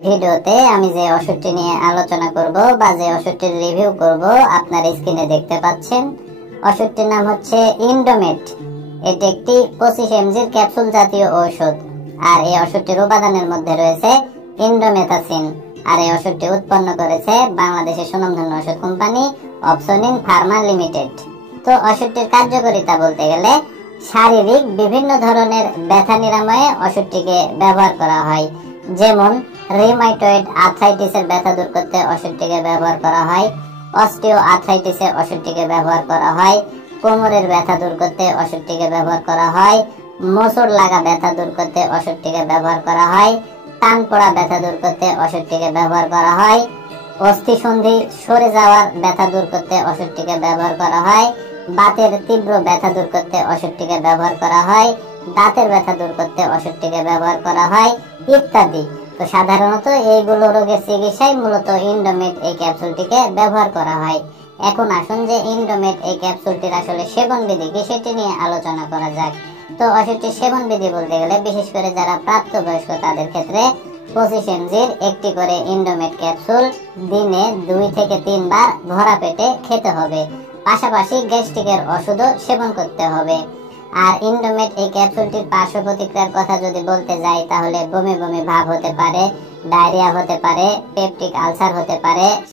ভিডিওতে আমি যে ওষুধটি নিয়ে আলোচনা করব বা যে ওষুধটির রিভিউ করব আপনার স্ক্রিনে দেখতে পাচ্ছেন। ওষুধটির নাম হচ্ছে ইন্ডোমেট। এটি একটি 25 mg ক্যাপসুল জাতীয় ঔষধ। আর এই ওষুধটির উপাদানের মধ্যে রয়েছে ইন্ডোমেথাসিন। আর এই ওষুধটি উৎপন্ন করেছে বাংলাদেশের সুনামধন্য ওষুধ কোম্পানি অপসনিন ফার্মা লিমিটেড। তো ওষুধটির কার্যকারিতা বলতে গেলে শারীরিক বিভিন্ন ধরনের ব্যথা নিরাময়ে ওষুধটিকে ব্যবহার করা হয়। যেমন রিউমাটয়েড আর্থ্রাইটিসের ব্যথা দূর করতে ওষুধটিকে ব্যবহার করা হয়, অস্টিও আর্থ্রাইটিসে ওষুধটিকে ব্যবহার করা হয়, কোমরের ব্যথা দূর করতে ওষুধটিকে ব্যবহার করা হয়, মোচড় লাগা ব্যথা দূর করতে ওষুধটিকে ব্যবহার করা হয়, টান পড়া ব্যথা দূর করতে ওষুধটিকে ব্যবহার করা হয়, অস্থি সন্ধি সরে যাওয়ার ব্যথা দূর করতে ওষুধটিকে ব্যবহার করা হয়, বাতের তীব্র ব্যথা দূর করতে ওষুধটিকে ব্যবহার করা হয়, দাঁতের ব্যথা দূর করতে ওষুধটিকে ব্যবহার করা হয় ইত্যাদি। তো সাধারণত এইগুলো রোগের চিকিৎসায় মূলত ইন্ডোমেট এই ক্যাপসুলটিকে ব্যবহার করা হয়। এখন আসুন যে ইন্ডোমেট এই ক্যাপসুলটির আসলে সেবন বিধি কি সেটি নিয়ে আলোচনা করা যাক। তো ওষুধটির সেবন বিধি বলতে গেলে বিশেষ করে যারা প্রাপ্তবয়স্ক তাদের ক্ষেত্রে 25 mg একটি করে ইন্ডোমেট ক্যাপসুল দিনে 2 থেকে 3 বার ভরা পেটে খেতে হবে। পাশাপাশি গ্যাস্ট্রিকের ওষুধও সেবন করতে হবে। আর ইন্ডোমেট এই ক্যাপসুলটির পার্শ্ব প্রতিক্রিয়ার কথা যদি বলতে যাই তাহলে বমি বমি ভাব হতে পারে, ডায়রিয়া হতে পারে, পেপটিক আলসার হতে পারে।